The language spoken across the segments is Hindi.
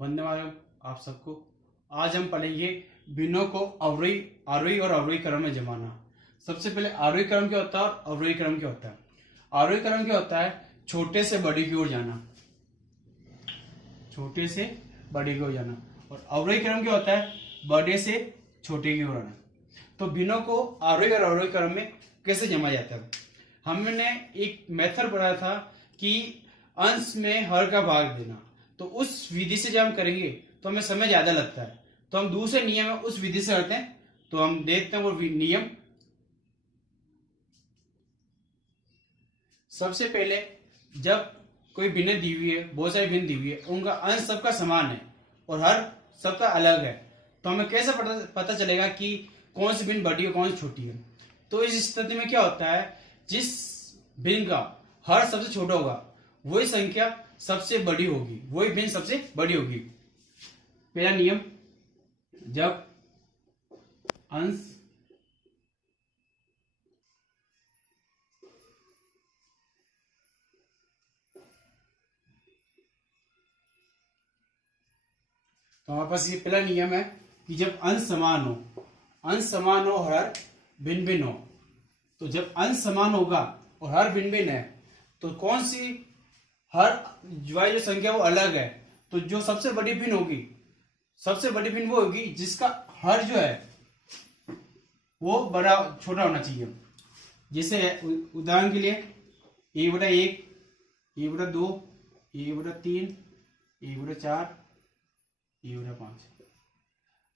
वंदे मातरम आप सबको। आज हम पढ़ेंगे भिन्नों को अवरोही आरोही और अवरोही क्रम में जमाना। सबसे पहले आरोही क्रम क्या होता है और अवरोही क्रम क्या होता है। आरोही क्रम क्या होता है? छोटे से बड़ी की ओर जाना, छोटे से बड़े की ओर जाना। और अवरोही क्रम क्या होता है? बड़े से छोटे की ओर आना। तो भिन्नों को आरोही और अवरोही क्रम में कैसे जमा जाता है? हमने एक मेथड पढ़ा था कि अंश में हर का भाग देना। तो उस विधि से जब हम करेंगे तो हमें समय ज्यादा लगता है, तो हम दूसरे नियम है उस विधि से करते हैं। तो हम देखते हैं वो नियम। सबसे पहले जब कोई भिन्न दी हुई है, बहुत सारी भिन्न दी हुई है, उनका अंश सबका समान है और हर सबका अलग है, तो हमें कैसे पता चलेगा कि कौन सी भिन्न बड़ी है कौन सी छोटी है? तो इस स्थिति में क्या होता है, जिस भिन्न का हर सबसे छोटा होगा वही संख्या सबसे बड़ी होगी, वही भिन्न सबसे बड़ी होगी। पहला नियम, जब अंश तो हमारे पास ये पहला नियम है कि जब अंश समान हो, अंश समान हो और हर भिन्न भिन्न हो। तो जब अंश समान होगा और हर भिन्न भिन्न है तो कौन सी हर जो संख्या वो अलग है, तो जो सबसे बड़ी भिन्न होगी, सबसे बड़ी भिन्न वो होगी जिसका हर जो है वो बड़ा छोटा होना चाहिए। जैसे उदाहरण के लिए 1/1, 1/2, 1/3, 1/4, 1/5।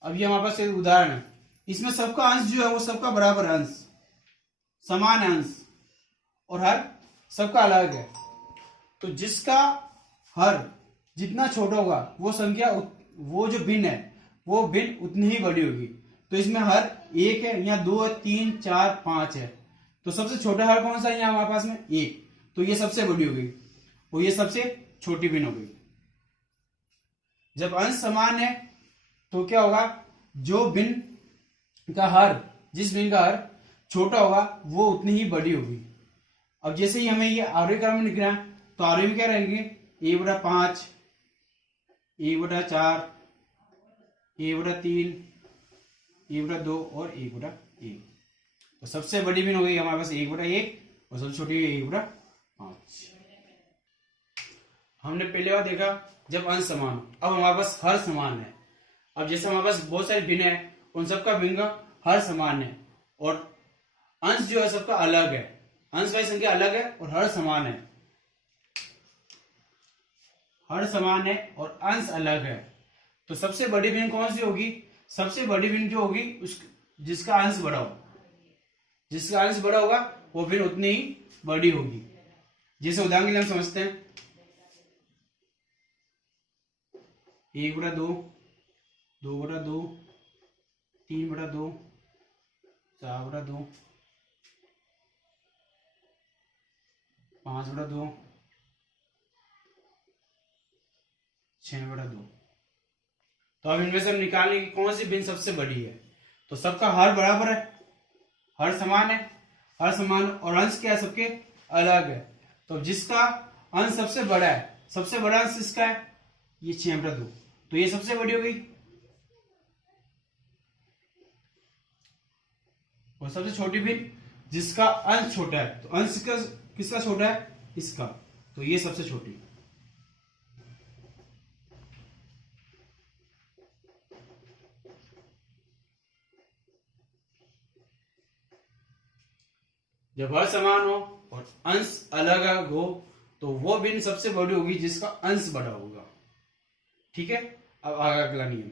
अब ये हमारे पास एक उदाहरण है, इसमें सबका अंश जो है वो सबका बराबर अंश, समान अंश और हर सबका अलग है। तो जिसका हर जितना छोटा होगा वो संख्या वो जो भिन्न है वो भिन्न उतनी ही बड़ी होगी। तो इसमें हर 1 है, यहाँ 2 है, 3, 4, 5 है। तो सबसे छोटा हर कौन सा है यहाँ हमारे पास में? 1। तो ये सबसे बड़ी हो गई और ये सबसे छोटी भिन्न हो गई। जब अंश समान है तो क्या होगा, जो भिन्न का हर, जिस भिन्न का हर छोटा होगा वो उतनी ही बड़ी होगी। अब जैसे ही हमें ये आरोही क्रम में लिखना है तो आरोही में क्या रहेंगे? 1/5, 1/4, 1/3, 1/2 और 1/1। तो सबसे बड़ी भिन्न हो गई हमारे पास 1/1 और सबसे छोटी 1/5। हमने पहले बार देखा जब अंश समान हो। अब हमारे पास हर समान है। अब जैसे हमारे पास बहुत सारे भिन्न है, उन सबका भिन्न का हर समान है और अंश जो है सबका अलग है, अंश वाली संख्या अलग है और हर समान है। हर समान है और अंश अलग है, तो सबसे बड़ी भिन्न कौन सी होगी? सबसे बड़ी भिन्न जो होगी उस जिसका अंश बड़ा हो, जिसका अंश बड़ा होगा वो भिन्न उतनी ही बड़ी होगी। जैसे उदाहरण के लिए हम समझते हैं 1/2, 2/2, 3/2, 4/2, 5/2, 6/2। तो अब इनमें से हम निकालेंगे कौन सी भिन्न सबसे बड़ी है। तो सबका हर बराबर है, हर समान है, हर समान और अंश क्या है? सबके अलग है। तो जिसका अंश सबसे बड़ा है, सबसे बड़ा अंश इसका है ये 6/2, तो ये सबसे बड़ी हो गई। और सबसे छोटी भिन्न जिसका अंश छोटा है, तो अंश किसका छोटा है? इसका, तो ये सबसे छोटी। जब हर समान हो और अंश अलग अलग हो तो वो भिन्न सबसे बड़ी होगी जिसका अंश बड़ा होगा। ठीक है, अब आगे अगला नियम।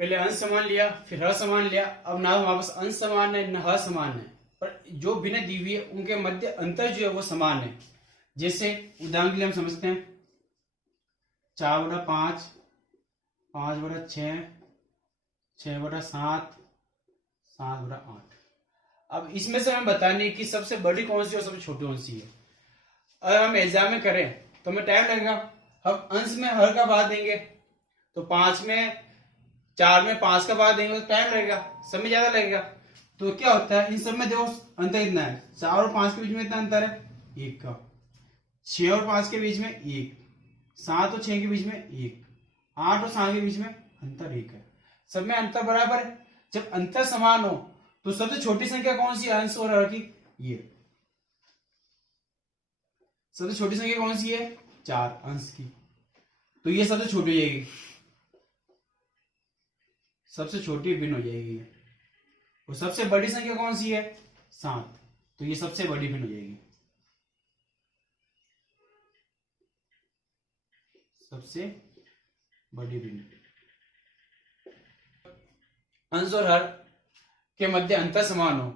पहले अंश समान लिया, फिर हर समान लिया। अब ना हमारे पास अंश समान है ना हर समान है, पर जो भिन्न दी हुई है उनके मध्य अंतर जो है वो समान है। जैसे उदाहरण के लिए हम समझते हैं 4/5, 5/6, 6/7, 7/8। अब इसमें से हमें बताने की सबसे बड़ी कौन सी और सबसे छोटी कौन सी है। अगर हम एग्जाम में करें तो हमें टाइम लगेगा, हम अंश में हर का भाग देंगे तो 5 में 4 में 5 का भाग देंगे तो टाइम लगेगा, समय ज्यादा लगेगा। तो क्या होता है इन सब में देखो अंतर कितना है, 4 और 5 के बीच में इतना अंतर है 1 का, 6 और 5 के बीच में 1, 7 और 6 के बीच में 1, 8 और 7 के बीच में अंतर 1 है। सब में अंतर बराबर है। जब अंतर समान हो तो सबसे छोटी संख्या कौन सी है अंश और हर की, ये सबसे छोटी संख्या कौन सी है 4 अंश की, तो ये सबसे छोटी हो जाएगी, सबसे छोटी भिन्न हो जाएगी। और सबसे बड़ी संख्या कौन सी है 7, तो ये सबसे बड़ी भिन्न हो जाएगी, सबसे बड़ी भिन्न। अंश और हर के मध्य अंतर समान हो,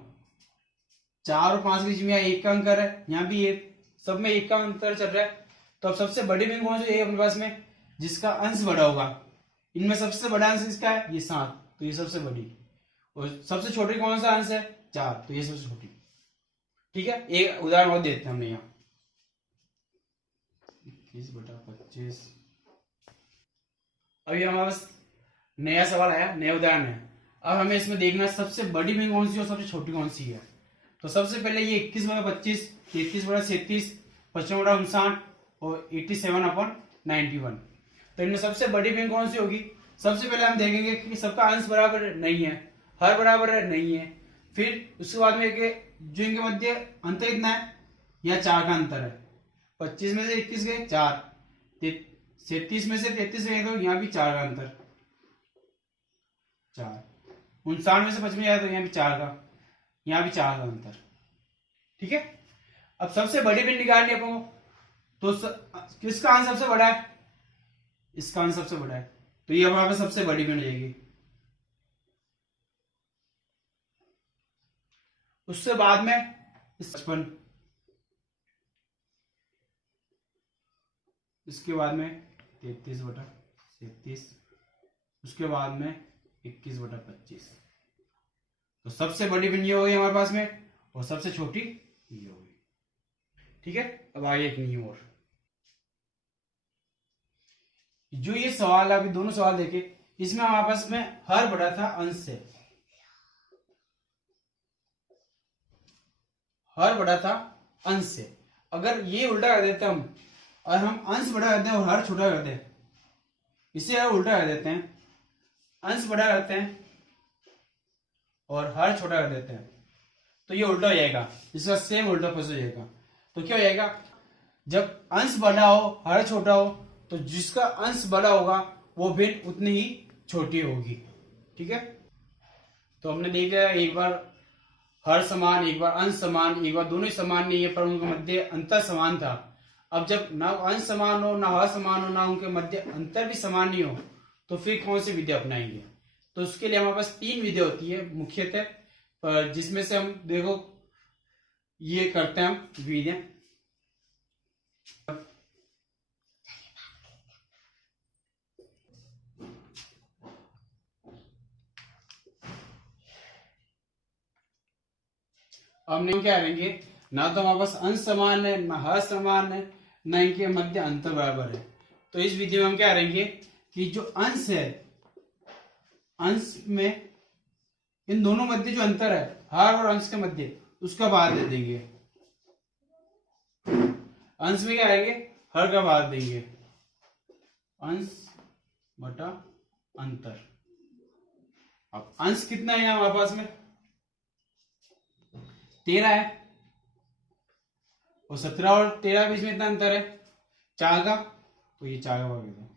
4 और 5 के बीच में यहाँ 1 का अंतर है, यहाँ भी 1, सब में 1 का अंतर चल रहा है। तो अब सबसे बड़ी भिन्न कौन सी है अपने पास में, जिसका अंश बड़ा होगा। इनमें सबसे बड़ा अंश इसका है ये 7, तो ये सबसे बड़ी। और सबसे छोटी कौन सा अंश है 4, तो ये सबसे छोटी। ठीक है, एक उदाहरण और देते हैं हमने यहाँ 21/25। अभी हमारे पास नया सवाल आया, नया उदाहरण है। अब हमें इसमें देखना सबसे बड़ी भिन्न कौन सी है और सबसे छोटी कौन सी है। तो सबसे पहले ये 21/25, 33/37, 55/59 और 87/91। तो इनमें सबसे बड़ी भिन्न कौन सी होगी। सबसे पहले हम देखेंगे कि सबका अंश बराबर नहीं है, हर बराबर है नहीं है। फिर उसके बाद में जो इनके मध्य अंतर कितना है, यह 4 का अंतर है। 25 में से 21 गए 4, 37 में से 33 गए तो यहाँ भी 4 का अंतर 4, 59 में से 55 आया तो यहाँ भी 4 का, यहाँ भी 4 का अंतर। ठीक है, अब सबसे बड़ी भिन्न निकालनी है अपन को। तो किसका अंश सबसे बड़ा है, इसका अंश सबसे बड़ा है, तो ये हमारे सबसे बड़ी भिन्न हो जाएगी। उससे बाद में 55, इसके बाद में 33/37, उसके बाद में 21/25। तो सबसे बड़ी भिन्न ये हो गई हमारे पास में और सबसे छोटी ये हो गई। ठीक है, अब आगे एक नियम और, जो ये सवाल अभी दोनों सवाल देखे, इसमें हमारे पास में हर बड़ा था अंश से, हर बड़ा था अंश से। अगर ये उल्टा कर देते हम और हम अंश बड़ा करते हैं और हर छोटा करते हैं, इसे अगर उल्टा कर देते हैं, अंश बड़ा करते हैं और हर छोटा कर देते हैं, तो ये उल्टा हो जाएगा, इसका सेम उल्टा प्रोसेस हो जाएगा। तो क्या हो जाएगा, जब अंश बड़ा हो हर छोटा हो तो जिसका अंश बड़ा होगा वो भिन्न उतनी ही छोटी होगी। ठीक है, तो हमने देखा एक बार हर समान, एक बार अंश समान, एक बार दोनों ही समान नहीं है पर उनके मध्य अंतर समान था। अब जब ना अंश समान हो ना हर समान हो ना उनके मध्य अंतर भी समान नहीं हो तो फिर कौन सी विधि अपनाएंगे। तो उसके लिए हमारे पास 3 विधि होती है मुख्यतः, पर जिसमें से हम देखो ये करते हैं हम विधियां। हमने क्या करेंगे, ना तो हमारे पास अंश समान है ना हर समान है ना इनके मध्य अंतर बराबर है। तो इस विधि में हम क्या करेंगे कि जो अंश है, अंश में इन दोनों मध्य जो अंतर है हर और अंश के मध्य, उसका भाग दे देंगे। अंश में क्या आएंगे, हर का भाग देंगे, अंश बटा अंतर। अब अंश कितना है हमारे पास में 13 है और 17 और 13 के बीच में इतना अंतर है 4 का, तो ये 4 का भाग देता।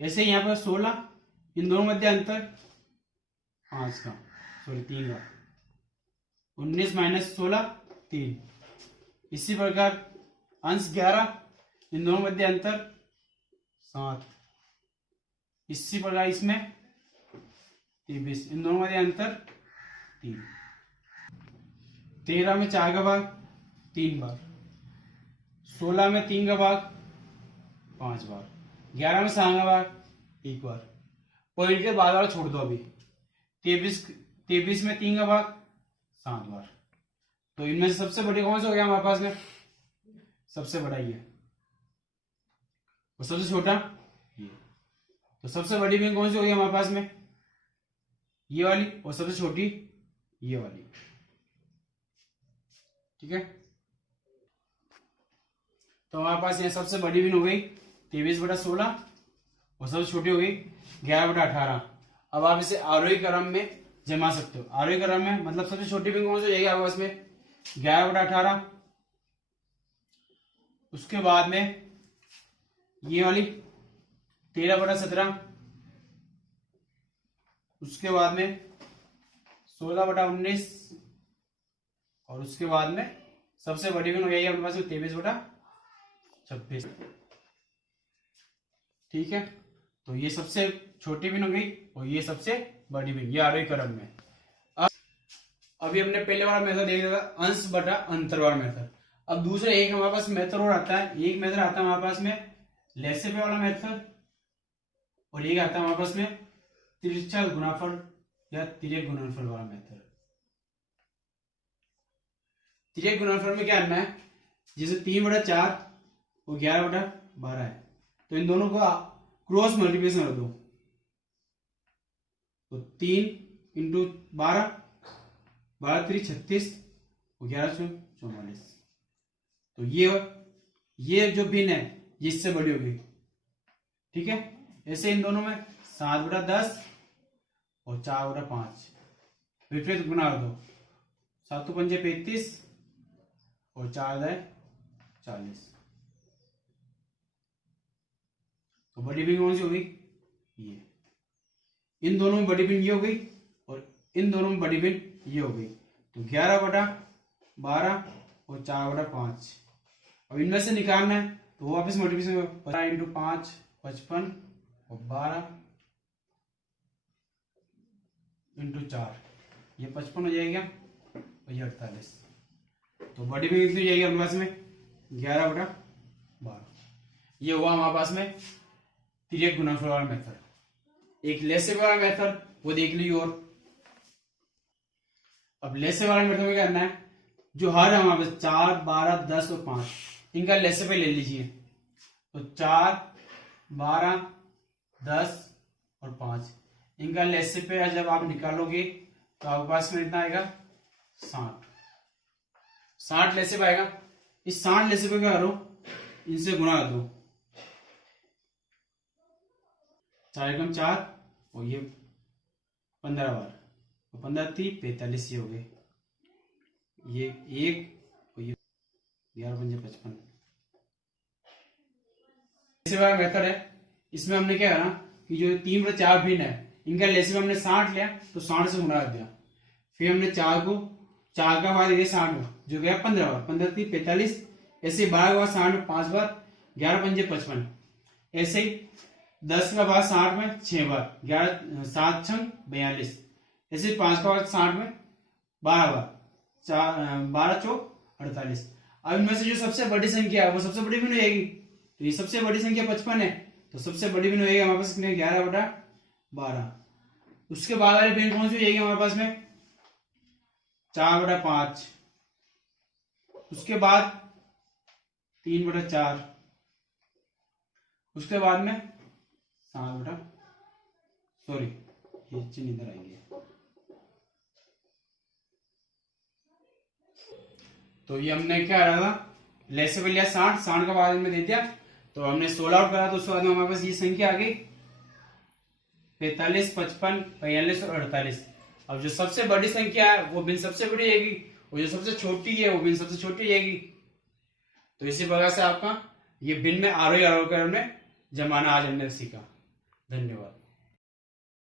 ऐसे ही यहाँ पर 16, इन दोनों मध्य अंतर 5 का, सॉरी 3 का, 19 - 16 3। इसी प्रकार अंश 11, इन दोनों मध्य अंतर 7। इसी प्रकार इसमें 23, इन दोनों मध्य अंतर 3। 13 में 4 का भाग 3 बार, 16 में 3 का भाग 5 बार, 11 में 7 का भाग 1 बार। पॉइंट के बाद वाला छोड़ दो अभी। 23 में 3 का भाग 7 बार। तो इनमें से सबसे बड़ी कौन सा हो गया हमारे पास में, सबसे बड़ा ये और सबसे छोटा ये। तो सबसे बड़ी भिन्न कौन सी होगी हमारे पास में, ये वाली, और सबसे छोटी ये वाली। ठीक है, तो हमारे पास यहाँ सबसे बड़ी भिन्न हो गई 23/16 और सबसे छोटी हो गई 11/18। अब आप इसे आरोही क्रम में जमा सकते हो। आरोही क्रम में मतलब सबसे छोटी भिन्न कौन सी हो जाएगी आपके पास में 11/18, उसके बाद में ये वाली 13/17, उसके बाद में 16/19 और उसके बाद में सबसे बड़ी भिन्न हो जाएगी अपने पास में 23/26। ठीक है, तो ये सबसे छोटी भिन्न हो गई और ये सबसे बड़ी भिन्न, ये आरोही क्रम में। अब अभी हमने पहले वाला मेथड देख लिया था, अंश बटा अंतर वाला मेथड। अब दूसरा एक हमारे पास मेथड और आता है, एक मेथड आता है हमारे पास में लेसेपे वाला मेथड, और एक आता है हमारे पास में तिरछा गुणनफल या तिर्यक गुणनफल वाला मेथड। तिर्यक गुणनफल में क्या करना है, जैसे 3/4 और 11/12 है, तो इन दोनों को क्रॉस मल्टीप्लिकेशन कर दो, तो 3 × 12, 12 × 36 और 11 × 44। तो ये जो भिन्न है ये इससे बड़ी होगी। ठीक है, ऐसे इन दोनों में 7/10 और 4/5 विपरीत गुना कर दो, 7 × 5 = 35 और 4 × 40। तो बड़ी भिन्न कौन सी हो गई, ये। इन दोनों में बड़ी भिन्न ये हो गई और इन दोनों में बड़ी भिन्न ये हो गई। तो 11/12 और 4/5। अब इनमें से निकालना है तो वो वापस मल्टीप्लिकेशन 15 × 5 55 और 12 × 4 ये 55 हो जाएगा और ये 48। तो बड़ी भिन्न कितनी हो जाएगी अपने पास में 11/12। ये हुआ हमारे पास में तिर्यक गुणनफल वाला मेथड। एक लेसेपे वाला मेथड वो देख ली। और अब लेसेपे वाला मेथड में क्या करना है, जो हर है हमारे पास 4 12 10 और 5 इनका लेसेपे ले लीजिए। तो 4 12 10 और 5 इनका लेसेपे जब आप निकालोगे तो आपके पास में इतना आएगा 60 लेसेपे आएगा। इस 60 लेसेपे क्या करो, इनसे गुणा कर दो, 4 × 4 और ये 15 बार, तो 15 × 3 = 45 ये हो गए, ये 1 और ये 11 × 5 = 55। लेसेपे वाला मेथड है, इसमें हमने क्या करा कि जो 3/4 भिन्न है इनका लेसेपे हमने 60 लिया तो 60 से गुणा कर दिया, फिर हमने 4 का बाद 60 जो गया 15 बार, 15 × 3 = 45, ऐसे 12 का बाद 60 में 5 बार, 11 × 5 = 55, ऐसे ही 10 का बाद 60 में 6 बार, 11 7 × 6 = 42, ऐसे 5 का बाद 60 में 12 बार, 12 × 4 = 48। अब इनमें से जो सबसे बड़ी संख्या है वो सबसे बड़ी भिन्न हो जाएगी। तो ये सबसे बड़ी संख्या 55 है, तो सबसे बड़ी भिन्न होगी हमारे पास कितने 11/12। उसके बाद वाली भिन्न कौन सी हो जाएगी हमारे पास में 4/5, उसके बाद 3/4, उसके बाद में 7 सॉरी ये चिन्ह इधर आएंगे। तो ये हमने क्या करा था, लेसेपे लिया 60 का बाद में दे दिया, तो हमने 16 आउट करा, तो उसके बाद में हमारे पास ये संख्या आ गई 45 55 42 और 48। अब जो सबसे बड़ी संख्या है वो भिन्न सबसे बड़ी रहेगी और जो सबसे छोटी है वो भिन्न सबसे छोटी रहेगी। तो इसी प्रकार से आपका ये भिन्न में आरोही अवरोही क्रम में जमाना आज हमने सीखा। धन्यवाद।